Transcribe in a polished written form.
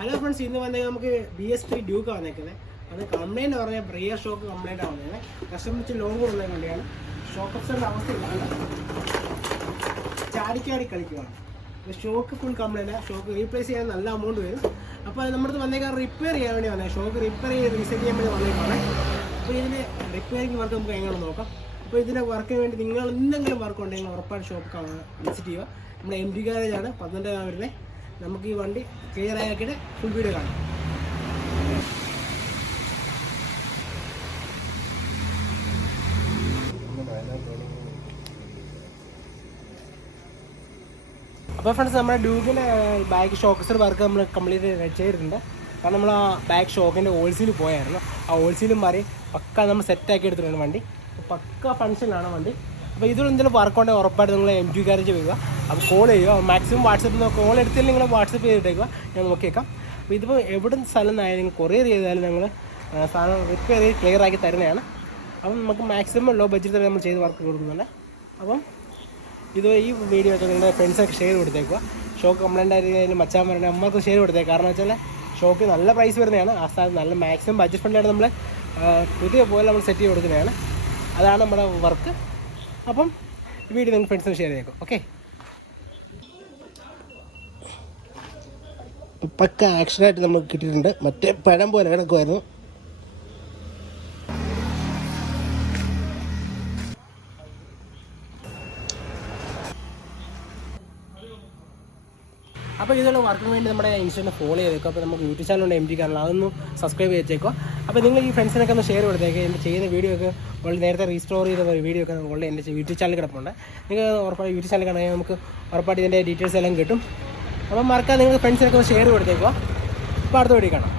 Hello friends, ഇന്ന് വന്നേക്ക് നമുക്ക് BS3 Duke വന്നേക്കുന്നത്. അത് കംപ്ലൈൻറ്റ് പറഞ്ഞാൽ റിയർ ഷോക്ക് കംപ്ലൈൻറ്റ് ആവുന്നത്. കസ്റ്റമർ ലോങ് ഉള്ള വണ്ടിയാണ്. ഷോക്ക് അപ്സറിൻ്റെ അവസ്ഥയിലാണ്, ചാടി കളിക്കുകയാണ്. Shock full complaint. Shock replace ചെയ്യാൻ നല്ല എമൗണ്ട് വരും. അപ്പോൾ നമ്മുടെ അടുത്ത് വന്നേക്കാൻ റിപ്പയർ ചെയ്യാൻ വേണ്ടി വന്നത്. ഷോക്ക് റിപ്പയർ ചെയ്ത് റീസെറ്റ് ചെയ്യാൻ വേണ്ടി വന്നേക്കാണ്. അപ്പോൾ ഇതിന് റിപ്പയറിംഗ് വർക്ക് നമുക്ക് എങ്ങനെ നോക്കാം. അപ്പോൾ ഇതിൻ്റെ വർക്കിന് വേണ്ടി നിങ്ങൾ എന്തെങ്കിലും വർക്ക് ഉണ്ടെങ്കിൽ ഉറപ്പായിട്ട് ഷോപ്പ് വിസിറ്റ് ചെയ്യുക. നമ്മുടെ MD ഗാരേജാണ് 12 വരുന്നത്. നമുക്ക് ഈ വണ്ടി ക്ലിയർ ആക്കിയിട്ട് ഫുൾ വീഡിയോ കാണാം. അപ്പോൾ ഫ്രണ്ട്സ്, നമ്മുടെ ഡ്യൂക്കിൻ്റെ ബാക്ക് ഷോക്കസർ വർക്ക് നമ്മൾ കംപ്ലീറ്റ് ചെയ്തിട്ടുണ്ട്. കാരണം നമ്മൾ ആ ബാക്ക് ഷോക്കിൻ്റെ ഓൾസീൽ പോയായിരുന്നു. ആ ഓൾസീലും മാറി പക്ക നമ്മൾ സെറ്റാക്കി എടുത്തിട്ടുണ്ട്. വണ്ടി പക്ക ഫങ്ഷനിലാണ് വണ്ടി. അപ്പോൾ ഇതിൽ എന്തെങ്കിലും വർക്ക് ഉണ്ടെങ്കിൽ ഉറപ്പായിട്ട് നിങ്ങൾ MD ഗാരേജ് വരിക. അപ്പോൾ കോൾ ചെയ്യുക. മാക്സിമം വാട്സപ്പിൽ കോൾ എടുത്തില്ല, നിങ്ങൾ വാട്സപ്പ് ചെയ്തിട്ടേക്കുക, ഞാൻ നോക്കിയേക്കാം. അപ്പോൾ ഇതിപ്പോൾ എവിടെ സ്ഥലം നിന്നായാലും കൊറിയർ ചെയ്താലും ഞങ്ങൾ സാധനം റിപ്പയർ ചെയ്ത് ക്ലിയർ ആക്കി തരുന്നതാണ്. അപ്പം നമുക്ക് മാക്സിമം ലോ ബഡ്ജറ്റിൽ നമ്മൾ ചെയ്ത് വർക്ക് കൊടുക്കുന്നുണ്ട്. അപ്പം ഈ വീഡിയോ ഒക്കെ നിങ്ങളുടെ ഫ്രണ്ട്സൊക്കെ ഷെയർ കൊടുത്തേക്കുക. ഷോക്ക് കംപ്ലൈൻ്റ് ആയിരിക്കും മച്ചാൻ പറഞ്ഞാൽ നമ്മൾക്ക് ഷെയർ കൊടുത്തേക്കുക. കാരണം വെച്ചാൽ ഷോക്ക് നല്ല പ്രൈസ് വരുന്നതാണ്. ആ സ്ഥലത്ത് നല്ല മാക്സിമം ബഡ്ജറ്റ് ഫ്രണ്ട്ലിയായിട്ട് നമ്മൾ പുതിയ പോലെ നമ്മൾ സെറ്റ് ചെയ്ത് കൊടുക്കുന്നതാണ്. അതാണ് നമ്മുടെ വർക്ക്. അപ്പം ഈ വീഡിയോ നിങ്ങൾ ഫ്രണ്ട്സിന് ഷെയർ ചെയ്തേക്കും. ഓക്കെ, പക്ക ആക്ഷനായിട്ട് നമുക്ക് കിട്ടിയിട്ടുണ്ട്. മറ്റേ പഴം പോലെ കിടക്കുമായിരുന്നു. അപ്പോൾ ഇതിനുള്ള വർക്കിന് വേണ്ടി നമ്മുടെ ഇൻസ്റ്റന്റ് ഫോളോ ചെയ്തേക്കും. അപ്പോൾ നമുക്ക് യൂട്യൂബ് ചാനലുണ്ട് MD ചാനൽ, അതൊന്നും സബ്സ്ക്രൈബ് ചെയ്തേക്കുക. അപ്പോൾ നിങ്ങൾ ഈ ഫ്രണ്ട്സിനൊക്കെ ഒന്ന് ഷെയർ കൊടുത്തേക്കുക. എൻ്റെ ചെയ്യുന്ന വീഡിയോ ഒക്കെ വളരെ നേരത്തെ റീസ്റ്റോർ ചെയ്ത വീഡിയോ ഒക്കെ ഉള്ള എൻ്റെ യൂട്യൂബ് ചാനൽ കിടപ്പുണ്ട്. നിങ്ങൾ ഉറപ്പായിട്ട് യൂട്യൂബ് ചാനൽ കാണാൻ നമുക്ക് ഉറപ്പായിട്ട് ഇതിൻ്റെ ഡീറ്റെയിൽസ് എല്ലാം കിട്ടും. അപ്പം മറക്കാതെ നിങ്ങൾ ഫ്രണ്ട്സിനൊക്കെ ഒന്ന് ഷെയർ കൊടുത്തേക്കുക. അപ്പോൾ അടുത്ത വീഡിയോ കാണാം.